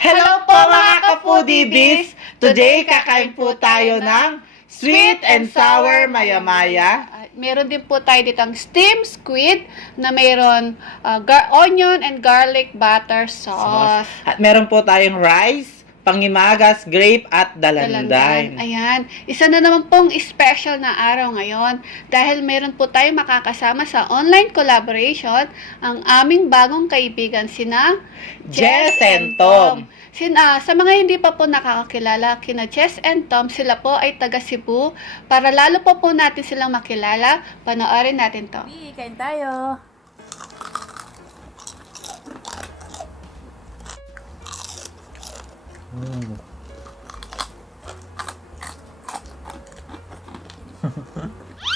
Hello po mga ka-foodies! Today, kakain po tayo ng sweet and sour maya-maya. Meron din po tayo ditong steamed squid na mayroon onion and garlic butter sauce. At meron po tayong rice, pangimagas, grape, at dalandan. Ayan. Isa na naman pong special na araw ngayon dahil meron po tayo makakasama sa online collaboration ang aming bagong kaibigan sina Jess and Tom. Sa mga hindi pa po nakakakilala, kina Jess and Tom, sila po ay taga Cebu. Para lalo po natin silang makilala, panoorin natin to. Kain tayo.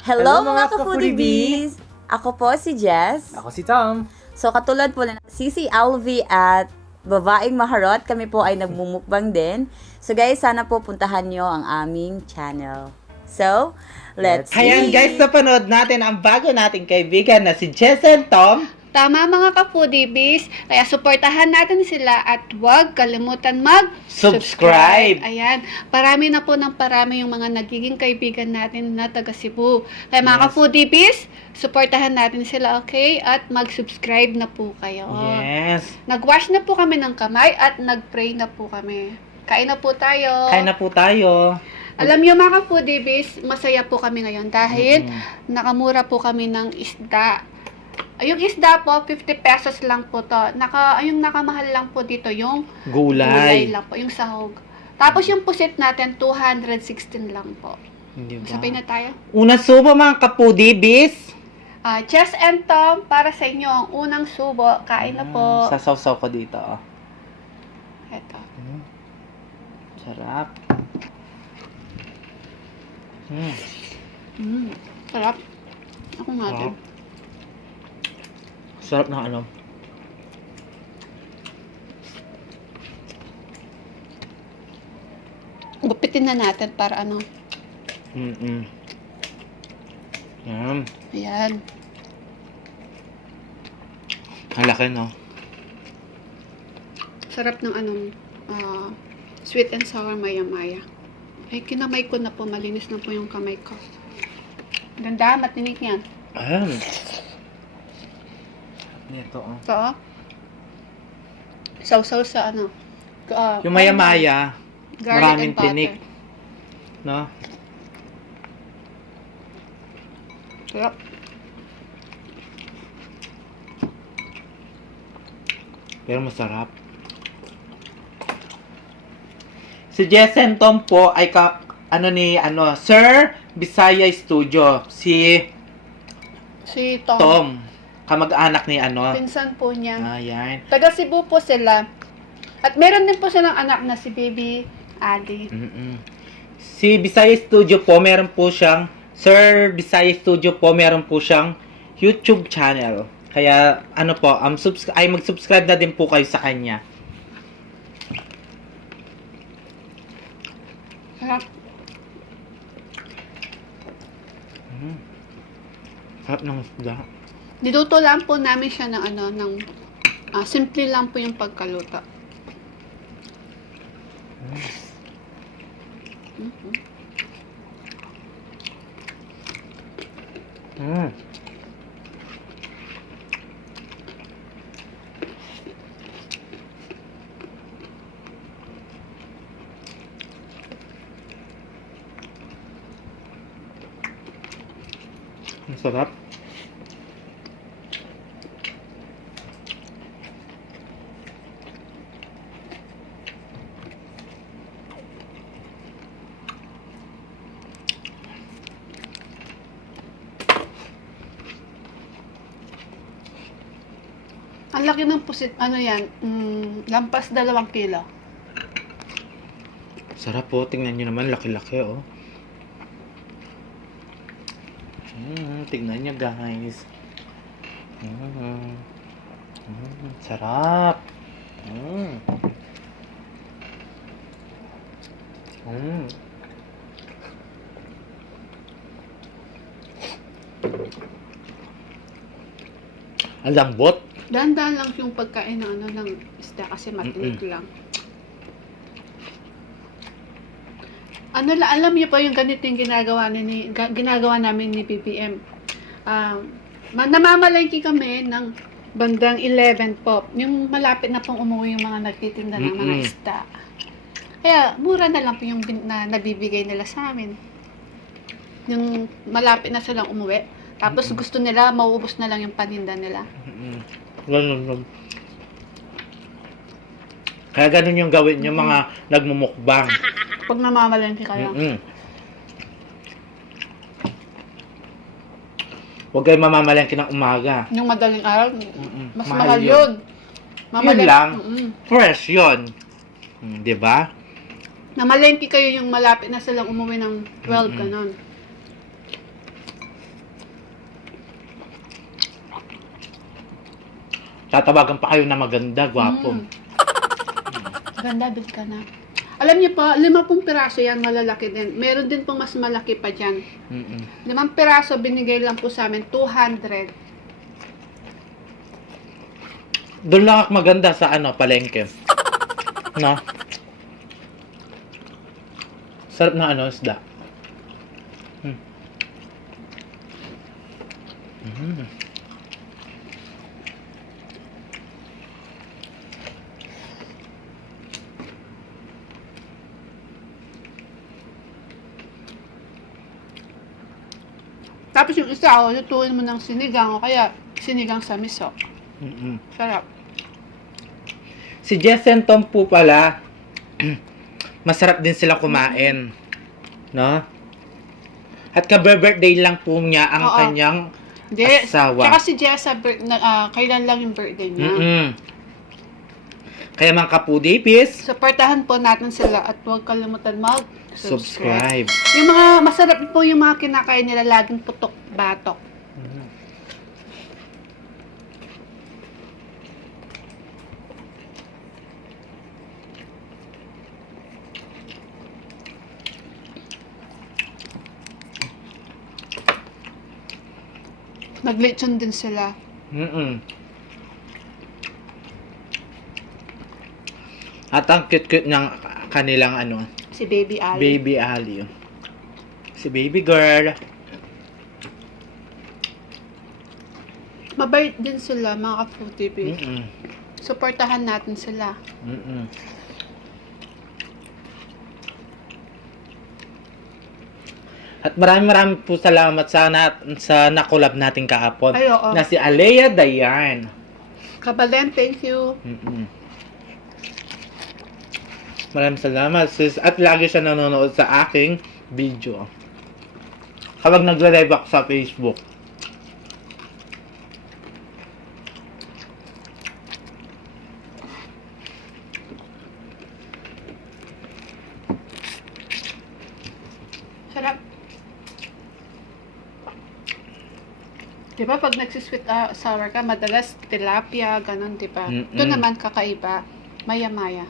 Hello mga ka-foodies! Ako po si Jess. Ako si Tom. So katulad po na Sisi Alvi at Babaeng Maharot, kami po ay nagmumukbang din. So guys, sana po puntahan nyo ang aming channel. So, let's see! Ayan guys, napanood natin ang bago nating kaibigan na si Jess and Tom. Tama mga ka-foodies, kaya suportahan natin sila at huwag kalimutan Subscribe. Ayan, parami na po ng parami yung mga nagiging kaibigan natin na taga Cebu. Kaya mga Yes. ka-foodies, suportahan natin sila, okay? At mag-subscribe na po kayo. Yes. Nag-wash na po kami ng kamay at nag-pray na po kami. Kain na po tayo. Kain na po tayo. Alam niyo mga ka-foodies, masaya po kami ngayon dahil nakamura po kami ng isda. Yung isda po, 50 pesos lang po to. Yung nakamahal lang po dito, yung Gulay. lang po, yung sahog. Tapos yung pusit natin, 216 lang po. Hindi ba? Sabay na tayo. Una subo mga ka-foodies. Jess and Tom, para sa inyo ang unang subo. Kain na po. Sasaw-saw ko dito. Oh. Eto. Sarap. Sarap. Ako natin. Sarap ng ano. Gupitin na natin para ano. Yan. Ayan. Ang laki, no? Sarap ng sweet and sour maya-maya. Ay, kinamay ko na po. Malinis na po yung kamay ko. Ganda, matinik yan. Ayan. Ito, oh. Ito, oh. Sausaw sa ano. Yung maya-maya, garlic maraming and butter. tinik. No? Sarap. Pero masarap. Si Jess and Tom po ay Sir Bisaya Studio. Si Tom. Tom. Kamag-anak ni Pinsan po niya. Ayan. Taga Cebu po sila. At meron din po silang anak na si Baby Adi. Si Bisaya Studio po, meron po siyang Sir Bisaya Studio po, meron po siyang YouTube channel. Kaya mag-subscribe na din po kayo sa kanya. Sarap. Sarap ng isda. Niluto lang po namin siya ng simple lang po yung pagkaluto. Ang sarap. Ang laki ng pusit, lampas 2 kilo. Sarap po. Tingnan nyo naman. Laki-laki, oh. Tingnan nyo, guys. Sarap. Ang lambot. Dahan-dahan lang yung pagkain ng ano ng isda kasi matinik lang. Ano la, alam niyo pa yung ganito yung ginagawa namin ni BBM. Namamalengke kami ng bandang 11 po. Yung malapit na pong umuwi yung mga nagtitinda ng mga isda. Kaya mura na lang po yung nabibigay nila sa amin. Yung malapit na silang umuwi. Tapos gusto nila, mauubos na lang yung paninda nila. Ganun. Kaya ganun yung gawin yung mga nagmumukbang. Pag namamalengke kayo. Huwag kayo mamamalengke ng umaga. Yung madaling araw, mas Mahal mahal yun. yun. Yun lang. Fresh yun. Di ba? Namalengke kayo yung malapit na silang umuwi ng 12, ganon. Tatawagan pa kayo na maganda, gwapo. Ganda, bil ka na. Alam niyo pa, 50 piraso yan, malalaki din. Meron din po mas malaki pa dyan. 5 piraso, binigay lang po sa amin, 200. Doon lang ako maganda sa palengke. No? Sarap na isda. Tapos yung isa, lutuin mo ng sinigang o kaya sinigang sa miso. Sarap. Si Jessen Tom po pala, masarap din sila kumain. No? At ka-birthday lang po niya ang Oo. kanyang Hindi, asawa. tsaka si Jessa, kailan lang yung birthday niya. Kaya mga kapudipis, Supportahan po natin sila at huwag kalimutan subscribe. Yung mga masarap po yung mga kinakain nila, laging putok-batok. Naglechon din sila. At ang cute-cute ng kanilang Si Baby Ali. baby Ali. Si baby girl. Mabait din sila, mga ka-food TV. Supportahan natin sila. At maraming po salamat sa nakolab natin kahapon. Ay, oo. Na si Alea Dayan. Kabalen, thank you. Maraming salamat sis. At lagi siya nanonood sa aking video. Kapag nagla-live ako sa Facebook. Sarap. Diba pag nagsisweet sour ka, madalas tilapia, ganun, diba? Ito naman kakaiba, maya-maya.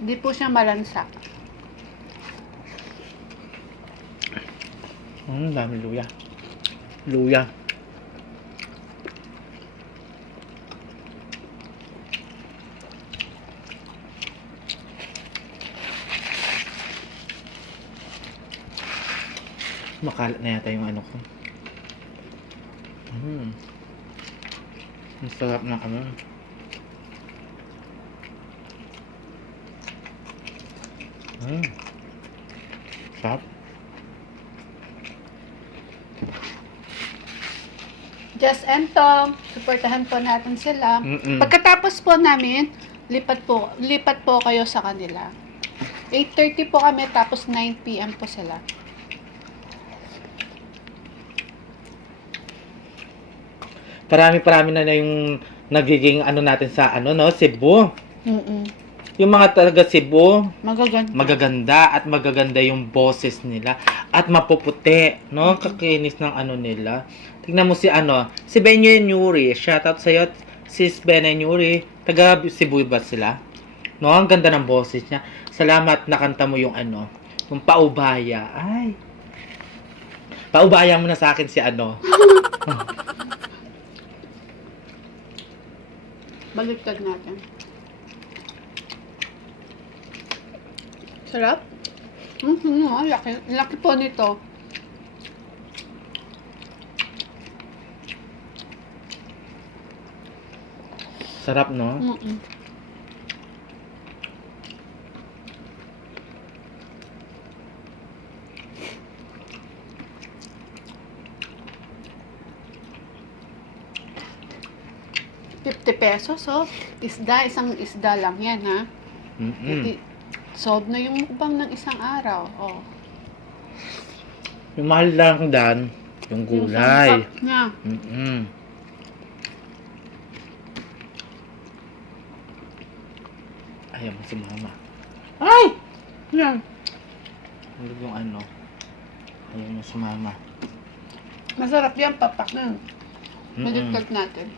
Hindi po siya malansa. Dami luya. Luya. Makalat na yata yung ko. Ang sarap na sarap. Just and Tom, supportahan po natin sila. Pagkatapos po namin, lipat po kayo sa kanila. 8:30 po kami, tapos 9 PM po sila. Parami-parami na yung nagiging natin sa Cebu. Yung mga talaga Cebu, magaganda at magaganda yung boses nila at mapuputi, no? Kakinis ng nila. Tignan mo si si Benyo Nuri. Shoutout sa'yo, sis Benyo Nuri. Taga Cebu ba sila? No, ang ganda ng boses niya. Salamat nakanta mo yung yung paubaya. Ay. Paubaya mo na sa akin si Baliktad natin. Sarap? Laki. Laki po nito. Sarap, no? Mm-mm. ₱50, oh. Isang isda lang yan, ha? Solve na yung mukbang ng isang araw, oh. Yung mahal lang dan, yung gulay. Yung sangkap niya. Ayaw mo si mama. Ay! Yan. Ano yung Ayaw mo si mama. Masarap yan, papak na. Baliktad natin.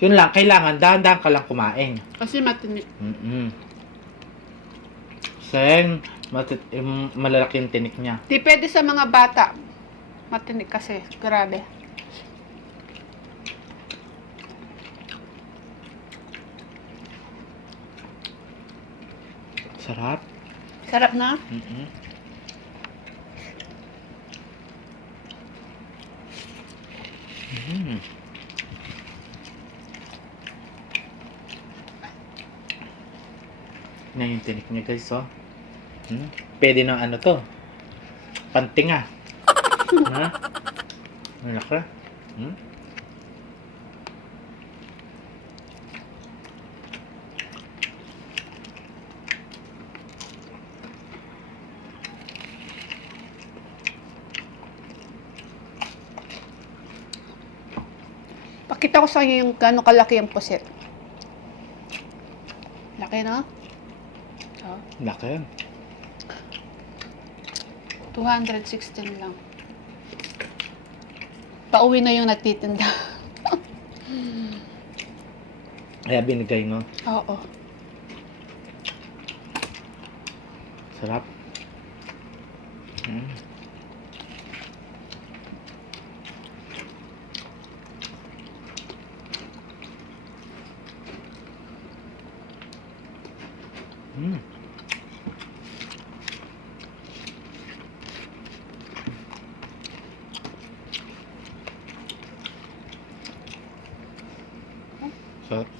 Yun lang, kailangan dahan-dahan ka lang kumain. Kasi matinik. Sen, malalaki yung tinik niya. Di pwede sa mga bata. Matinik kasi. Grabe. Sarap. Sarap na? Na yung tinik niya guys, oh. Pwede na to. Pantinga. Ha? Malaki. Pakita ko sa inyo yung gano'ng kalaki yung pusit. Laki, no? Oh, Laki. 216 lang. Pauwi na yung nagtitinda. Kaya binigay mo. Oo. Sarap.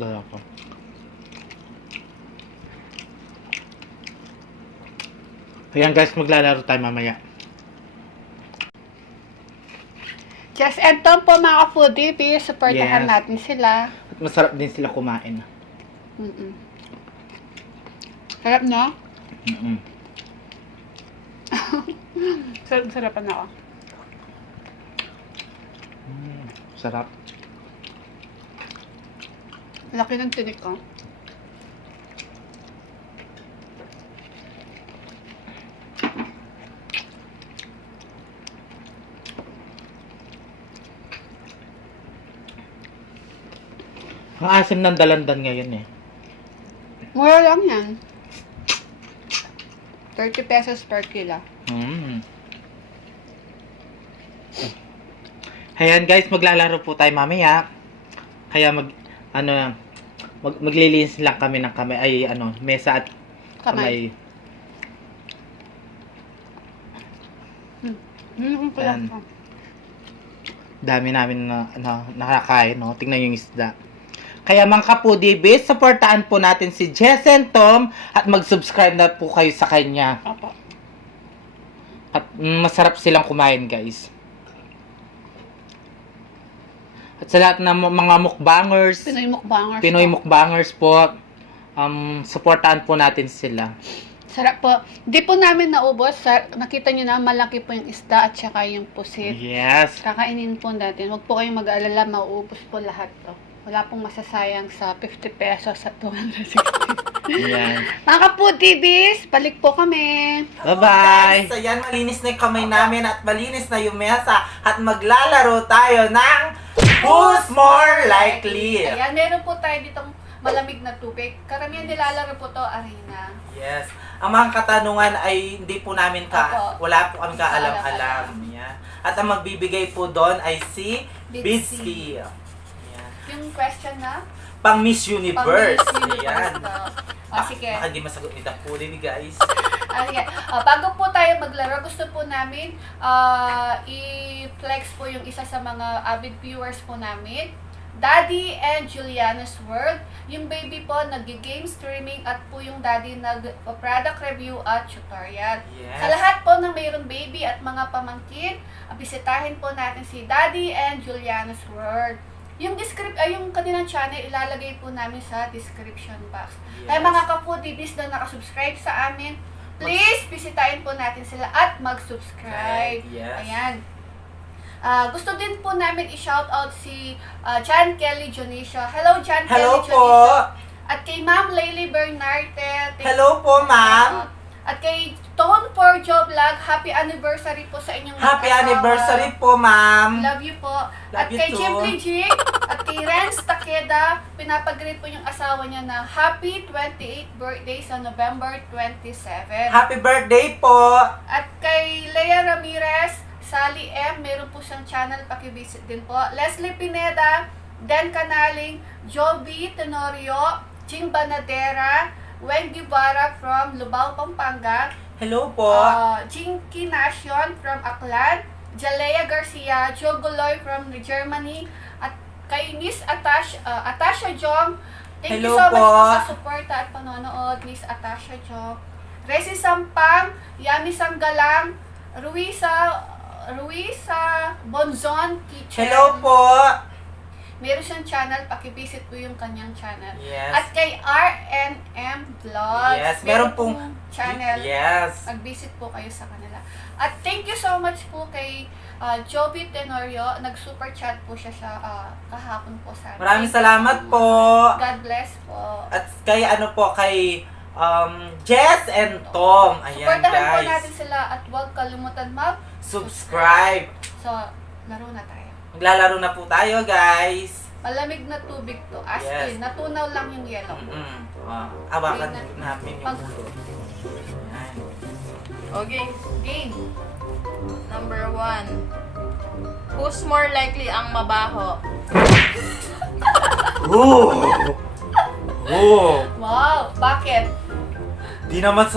Sarap ko. Ayan guys, maglalaro tayo mamaya. Just and Tom po mga foodie, supportahan Yes. natin sila. At masarap din sila kumain. Sarap, no? Sarapan ako. Sarap. Laki ng tinik ko. Ang asim ng dalandan ngayon eh. Mura lang yan. ₱30 per kilo. Ayan guys, maglalaro po tayo mamaya. Kaya maglilinis lang kami ng kamay, mesa at kamay. Ayan. Dami namin na nakakain, no? Tingnan yung isda. Kaya mga kapudibis, supportaan po natin si Jessen Tom at mag-subscribe na po kayo sa kanya. Opo. At masarap silang kumain, guys. At sa lahat ng mga mukbangers, Pinoy mukbangers po, supportaan po natin sila. Sarap po. Di po namin naubos. Nakita nyo na malaki po yung isda at saka yung pusit. Yes. Kakainin po natin. Huwag po kayong mag-aalala, mauubos po lahat to. wala pong masasayang sa 50 pesos sa 260. Ayan. Mga ka-food TVs, balik po kami. Bye-bye! So yan, malinis na yung kamay namin at malinis na yung mesa at maglalaro tayo ng Who's More Likely? Ayan, meron po tayo ditong malamig na tubig. Karamihan nilalaro po to, arena. Yes. Ang mga katanungan ay hindi po namin Opo. wala po kami kaalam-alam. Kaalam-alam. Yan. At ang magbibigay po doon ay si Bidsky. Bidsky. Yan. Yung question na, Pang Miss Universe. pang Miss Ayan. Universe daw. Sige. Baka hindi masagot ni Tapuli, guys. Sige. Bago po tayo maglaro, gusto po namin i-flex po yung isa sa mga avid viewers po namin. Daddy and Juliana's World. Yung baby po nag-game streaming at po yung daddy nag-product review at tutorial. Yes. Sa lahat po ng mayroong baby at mga pamangkin, bisitahin po natin si Daddy and Juliana's World. Yung yung kanilang channel, ilalagay po namin sa description box. Yes. Kaya mga ka-foodies na nakasubscribe sa amin, please, bisitahin po natin sila at mag-subscribe. Yes. Ayan. Gusto din po namin i-shoutout si John Kelly Jonicio. Hello, John Hello Kelly po. Jonicio. At kay Ma'am Layli Bernarte. Hello po, ma'am. At kay Tone for Job Vlog, happy anniversary po sa inyong Happy mag-asawa. anniversary po, ma'am. Love you po. Love At you kay too. Jim Jig at kay Renz Takeda, pinapag-greet po yung asawa niya na happy 28th birthday sa November 27. Happy birthday po. At kay Lea Ramirez, Sally M, meron po siyang channel, pakivisit din po. Leslie Pineda, Den Canaling, Joby Tenorio, Jim Banadera, Wen Guevara from Lubao, Pampanga, Hello po. Jinky Nation from Aklan, Jalea Garcia, Joe Guloy from Germany, at kay Miss Atasha Jong. Thank you Hello so much po. po sa suporta at panonood, Miss Atasha Jong. Resi Sampang, Yami Sanggalang, Ruisa Bonzon Kitchen. Hello po. Meron siyang channel, pakivisit po yung kanyang channel. Yes. At kay RNM Vlogs. Yes, meron pong channel. Yes. Mag-visit po kayo sa kanila. At thank you so much po kay Joby Tenorio. Nag-super chat po siya kahapon po sa amin. Maraming salamat po. God bless po. At kay kay Jess and Tom. Ayan, Supportahan po guys. natin sila at huwag kalimutan Subscribe. So, laro na tayo. Maglalaro na po tayo, guys. Malamig na tubig to. As Yes. in, natunaw lang yung yellow. Awakan Okay, namin yung Pag- ulo. Ayan. Okay, Game. number 1. Who's more likely ang mabaho? Wow! Bakit? Di naman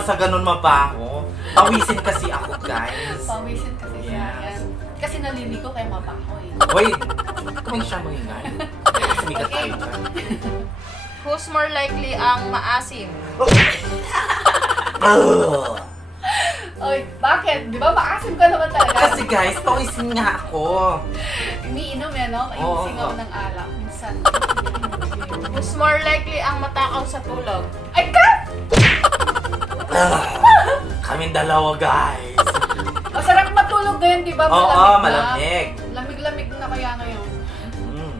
sa ganun mabaho. Pawisin kasi ako, guys. Pawisin kasi siya. Yes. Yan. Kasi naliligo kay mabaho eh. Hoy, kamay siya mangingay. Sumikat Okay. tayo dyan. Who's more likely ang maasim? Oy, bakit? Di ba maasim ka naman talaga? Kasi guys, pawisin nga ako. Umiinom yan, no? Ay, Oo. singaw ng alak. Minsan. Who's more likely ang matakaw sa tulog? Ay, ka! Kaming dalawa, guys. Masarap matulog ngayon, di ba? Oo, Malamig na. malamig. Lamig-lamig na kaya ngayon. Mm.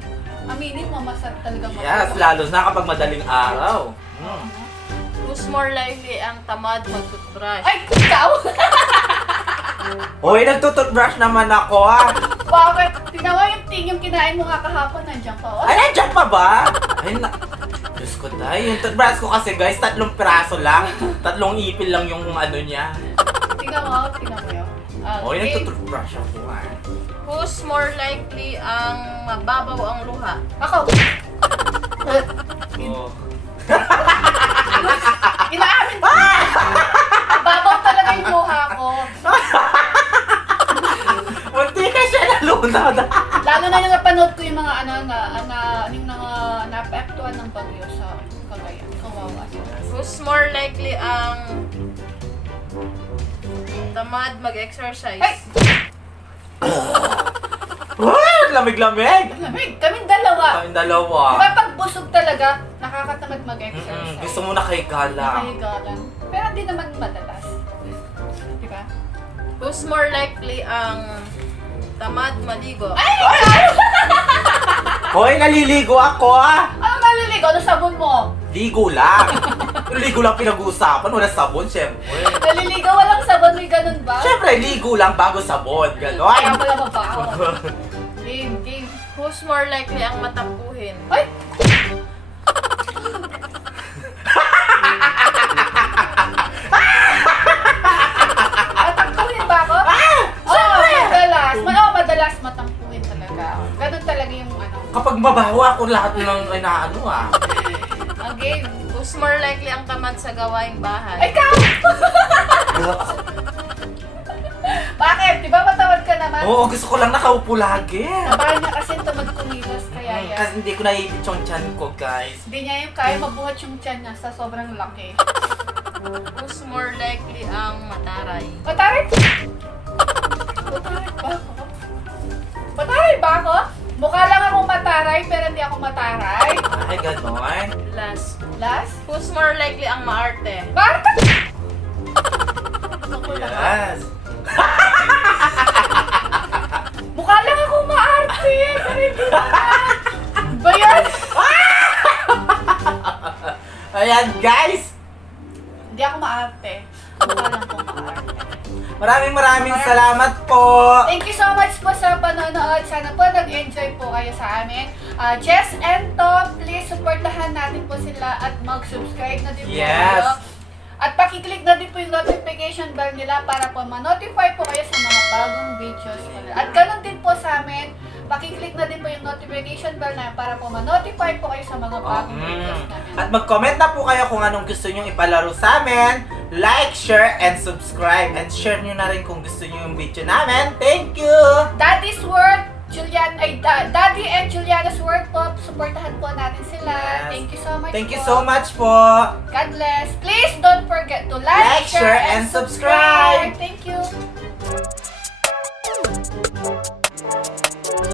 Aminin mo, masarap talaga matulog. Yes, lalo na kapag madaling araw. Mm. Who's more likely ang tamad mag-toothbrush? Ay, ikaw! Hoy, nagtututbrush naman ako, ah. Bakit? Tingnan mo yung kinain mo nga kahapon, nandiyan pa. Oh. Ay, nandiyan pa ba? Ay, Diyos ko tayo. Yung toothbrush ko kasi, guys, 3 piraso lang. 3 ipil lang yung ano niya. Tingnan mo yun. Hoy, Okay. nagtututbrush ako, ah. Who's more likely ang mababaw ang luha? Ako. Oh. Inaamin ko. Babaw talaga yung luha ko. Munti ka siya nalunod. Lalo na yung napanood ko yung mga yung mga naapektuhan ng bagyo sa Cagayan. Kawawa sila. Who's more likely ang tamad mag-exercise? Ay! Wow, lamig-lamig. Lamig. Kaming dalawa. Kaming dalawa. Diba pag busog talaga, nakakatamad mag-exercise. Gusto mo nakahiga lang. Nakahiga lang. Pero hindi naman madalas. Diba? Who's more likely ang tamad maligo? Ay! Hoy, naliligo ako ah! Ano naliligo? Ano sabon mo? Ligo lang. Ligo lang pinag-uusapan, wala sabon, syempre. Naliligo, walang sabon, may ganun ba? Syempre, ligo lang bago sabon, Kaya gano'n. pala mabaho. Game. Who's more likely ang matampuhin? Ay! Matampuhin ba ako? Madalas matampuhin talaga. Ganun talaga yung ano. Kapag mabaho ako, lahat ng inaano ah. Ang game. Who's more likely ang tamad sa gawaing bahay? Ikaw! Bakit? Di ba matawad ka naman? Oo, gusto ko lang nakaupo lagi. Nabahan niya kasi tamad kumilos kaya yan. Kasi hindi ko naipit yung tiyan ko, guys. Hindi niya yung kaya mabuhat yung tiyan niya sa sobrang laki. Who's more likely ang mataray? Mataray? Mataray ba ako? Mataray ba ako? Mukha lang akong mataray pero hindi ako mataray. Ay, gano'n. Last. Last? Who's more likely ang maarte? Marta! Ako lang. Yes. Mukha lang akong maarte pero hindi naman. Ba yan? Ayan, guys. Hindi ako maarte. Mukha lang akong maarte. Maraming salamat po. Thank you so much po sa panonood. Sana po nag-enjoy po kayo sa amin. Jess and Tom, please supportahan natin po sila at mag-subscribe na din po Yes. kayo. At pakiclick na din po yung notification bell nila para po ma-notify po kayo sa mga bagong videos nila. At ganun din po sa amin, pakiclick na din po yung notification bell na para po ma-notify po kayo sa mga bagong videos namin. At mag-comment na po kayo kung anong gusto nyong ipalaro sa amin. Like, share, and subscribe. And share nyo na rin kung gusto nyo yung video namin. Thank you! Daddy's World, Daddy and Juliana's World po, supportahan po natin sila. Yes. Thank you so much Thank you po. so much po. God bless. Please don't forget to Like, share, and subscribe. Thank you.